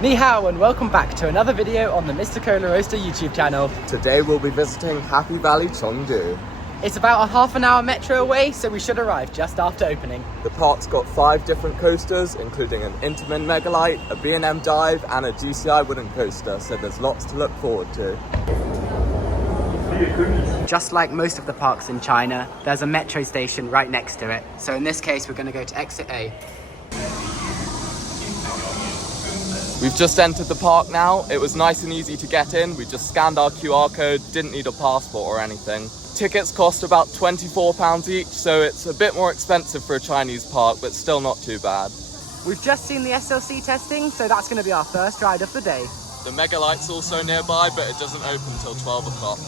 Ni hao and welcome back to another video on the Mr. Coller Roaster YouTube channel. Today we'll be visiting Happy Valley Chengdu. It's about a half-an-hour metro away, so we should arrive just after opening. The park's got 5 different coasters, including an Intamin Megalite, a B&M dive and a GCI wooden coaster, so there's lots to look forward to. Just like most of the parks in China, there's a metro station right next to it. So in this case, we're going to go to exit A. We've just entered the park now. It was nice and easy to get in. We just scanned our QR code, didn't need a passport or anything. Tickets cost about £24 each, so it's a bit more expensive for a Chinese park, but still not too bad. We've just seen the SLC testing, so that's going to be our first ride of the day. The Megalite's also nearby, but it doesn't open until 12 o'clock.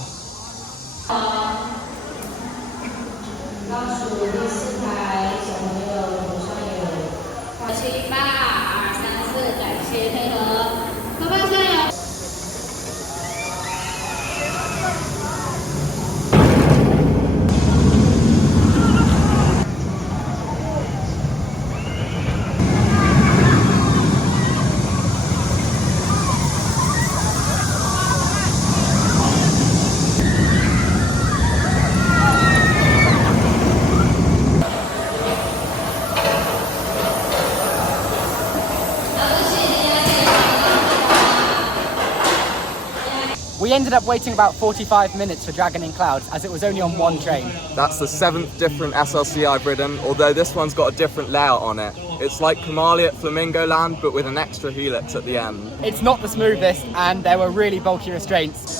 We ended up waiting about 45 minutes for Dragon in Clouds, as it was only on one train. That's the 7th different SLC I've ridden, although this one's got a different layout on it. It's like Kamali at Flamingo Land, but with an extra helix at the end. It's not the smoothest, and there were really bulky restraints.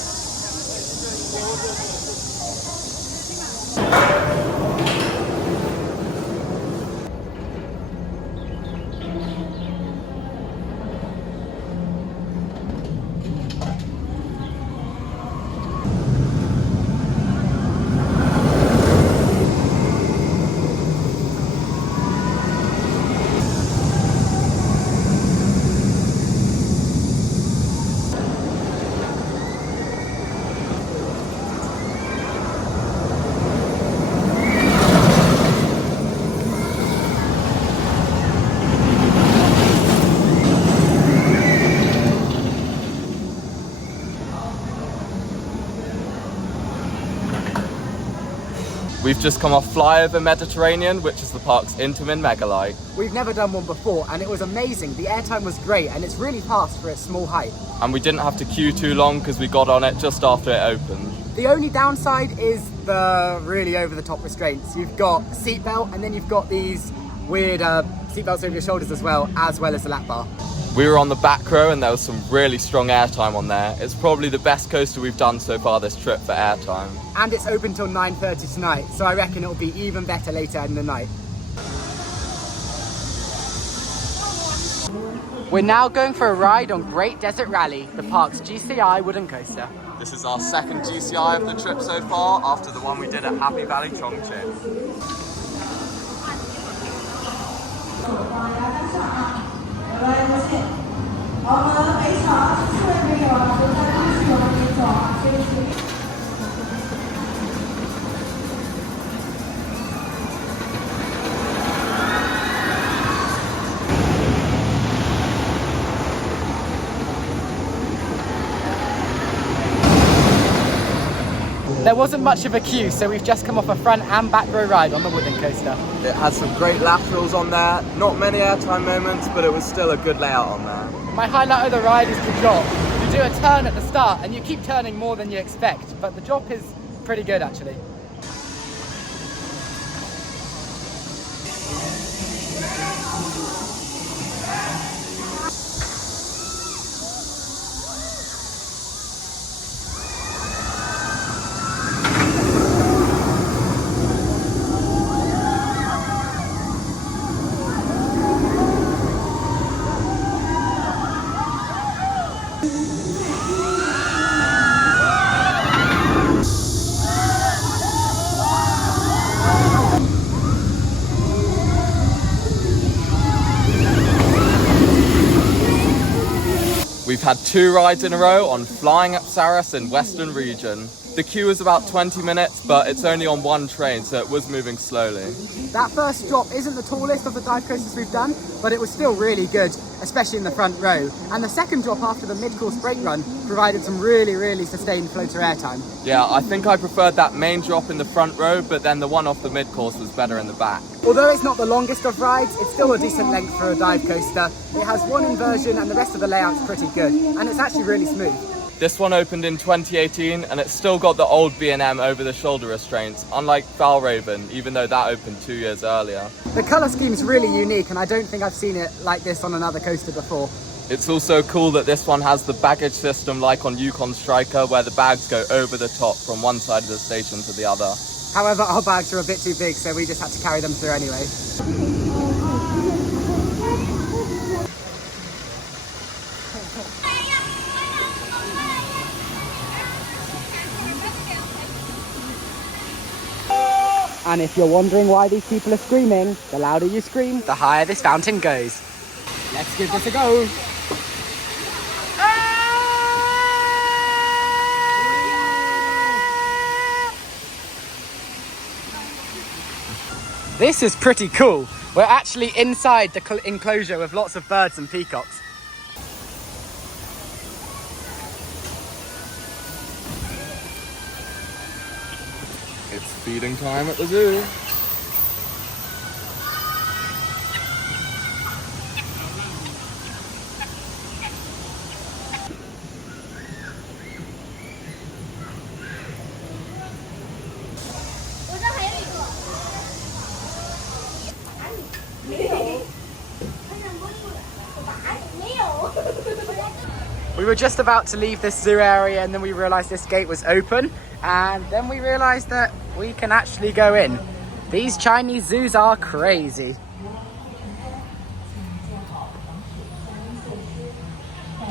We've just come off Flyover Mediterranean, which is the park's Intamin Megalite. We've never done one before, and it was amazing. The airtime was great, and it's really fast for its small height. And we didn't have to queue too long because we got on it just after it opened. The only downside is the really over-the-top restraints. You've got a seatbelt, and then you've got these weird seatbelts over your shoulders as well as the lap bar. We were on the back row and there was some really strong airtime on there. It's probably the best coaster we've done so far this trip for airtime. And it's open till 9:30 tonight, so I reckon it'll be even better later in the night. We're now going for a ride on Great Desert Rally, the park's GCI wooden coaster. This is our second GCI of the trip so far, after the one we did at Happy Valley Chengdu. There wasn't much of a queue, so we've just come off a front and back row ride on the wooden coaster. It had some great laterals on there, not many airtime moments, but it was still a good layout on there. My highlight of the ride is the drop. You do a turn at the start and you keep turning more than you expect, but the drop is pretty good actually. We've had 2 rides in a row on Flying Apsaras in Western Region. The queue was about 20 minutes, but it's only on one train, so it was moving slowly. That first drop isn't the tallest of the dive coasters we've done, but it was still really good, especially in the front row. And the second drop after the mid-course brake run provided some really sustained floater airtime. Yeah, I think I preferred that main drop in the front row, but then the one off the mid-course was better in the back. Although it's not the longest of rides, it's still a decent length for a dive coaster. It has one inversion and the rest of the layout's pretty good, and it's actually really smooth. This one opened in 2018 and it's still got the old B&M over the shoulder restraints, unlike Valraven, even though that opened 2 years earlier. The colour scheme's really unique and I don't think I've seen it like this on another coaster before. It's also cool that this one has the baggage system like on Yukon Striker, where the bags go over the top from one side of the station to the other. However, our bags are a bit too big, so we just had to carry them through anyway. And if you're wondering why these people are screaming, the louder you scream, the higher this fountain goes. Let's give this a go. This is pretty cool. We're actually inside the enclosure with lots of birds and peacocks. It's feeding time at the zoo. We were just about to leave this zoo area and then we realised this gate was open, and then we realised that we can actually go in. These Chinese zoos are crazy.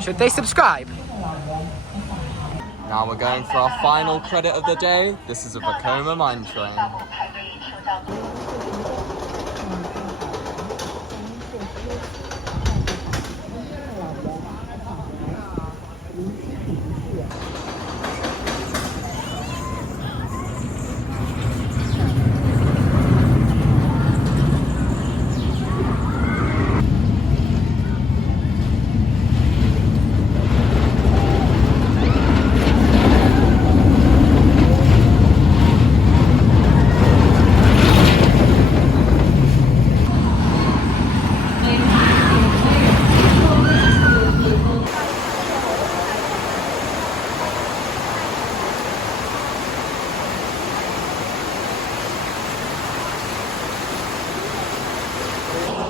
Should they subscribe? Now we're going for our final credit of the day. This is a Vekoma mine train.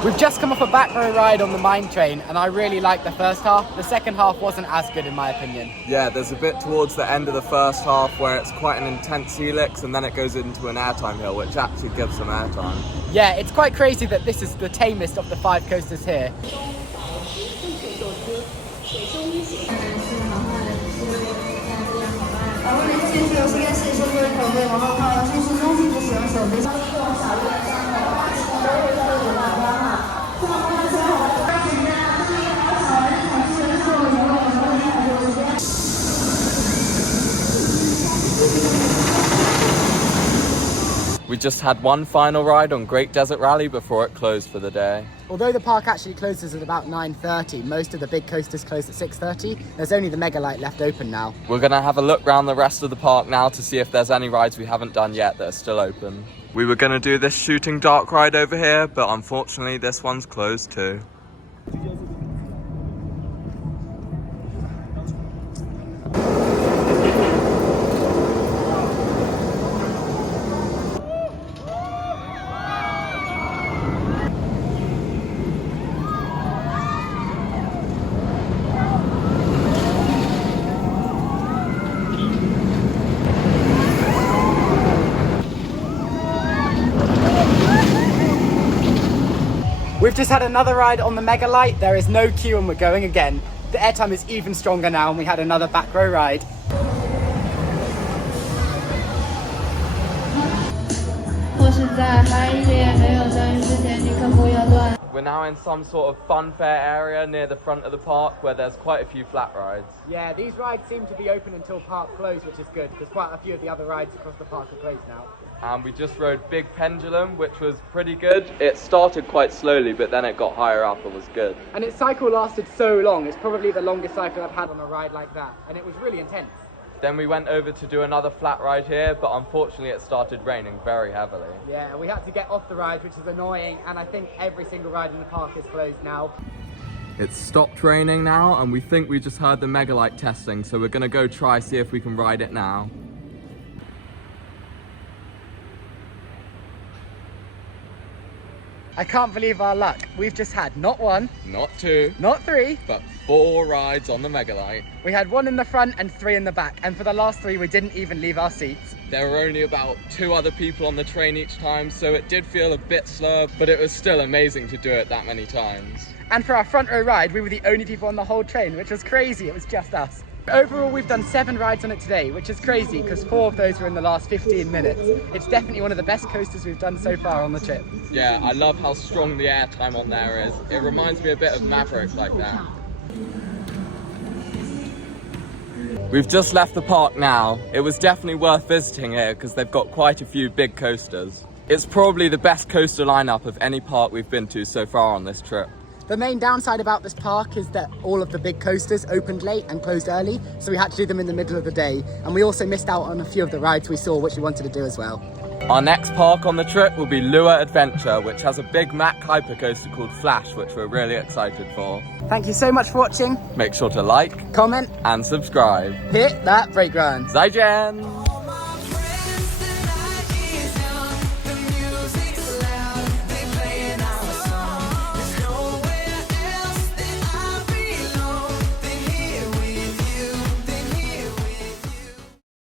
We've just come off a back row ride on the mine train and I really liked the first half. The second half wasn't as good in my opinion. Yeah, there's a bit towards the end of the first half where it's quite an intense helix and then it goes into an airtime hill, which actually gives some airtime. Yeah, it's quite crazy that this is the tamest of the 5 coasters here. We just had one final ride on Great Desert Rally before it closed for the day. Although the park actually closes at about 9:30, most of the big coasters close at 6:30. There's only the Megalite left open now. We're going to have a look around the rest of the park now to see if there's any rides we haven't done yet that are still open. We were going to do this shooting dark ride over here, but unfortunately this one's closed too. We've just had another ride on the Megalite. There is no queue and we're going again. The airtime is even stronger now and we had another back row ride. We're now in some sort of fun fair area near the front of the park where there's quite a few flat rides. Yeah, these rides seem to be open until park close, which is good because quite a few of the other rides across the park are closed now. And we just rode Big Pendulum, which was pretty good. It started quite slowly, but then it got higher up and was good. And its cycle lasted so long. It's probably the longest cycle I've had on a ride like that. And it was really intense. Then we went over to do another flat ride here, but unfortunately it started raining very heavily. Yeah, we had to get off the ride, which is annoying. And I think every single ride in the park is closed now. It's stopped raining now, and we think we just heard the Megalite testing, so we're gonna go try, see if we can ride it now. I can't believe our luck. We've just had not one, Not two, not three, but 4 rides on the Megalite. we had 1 in the front and 3 in the back. And for the last 3, we didn't even leave our seats. There were only about 2 other people on the train each time, so it did feel a bit slower, but it was still amazing to do it that many times. And for our front row ride, we were the only people on the whole train, which was crazy. It was just us. Overall, we've done 7 rides on it today, which is crazy because 4 of those were in the last 15 minutes. It's definitely one of the best coasters we've done so far on the trip. Yeah, I love how strong the air time on there is. It reminds me a bit of Maverick like that. We've just left the park now. It was definitely worth visiting here because they've got quite a few big coasters. It's probably the best coaster lineup of any park we've been to so far on this trip. The main downside about this park is that all of the big coasters opened late and closed early, so we had to do them in the middle of the day. And we also missed out on a few of the rides we saw, which we wanted to do as well. Our next park on the trip will be Lure Adventure, which has a big Mack hypercoaster called Flash, which we're really excited for. Thank you so much for watching. Make sure to like, Comment, and subscribe. hit that brake run. 再见!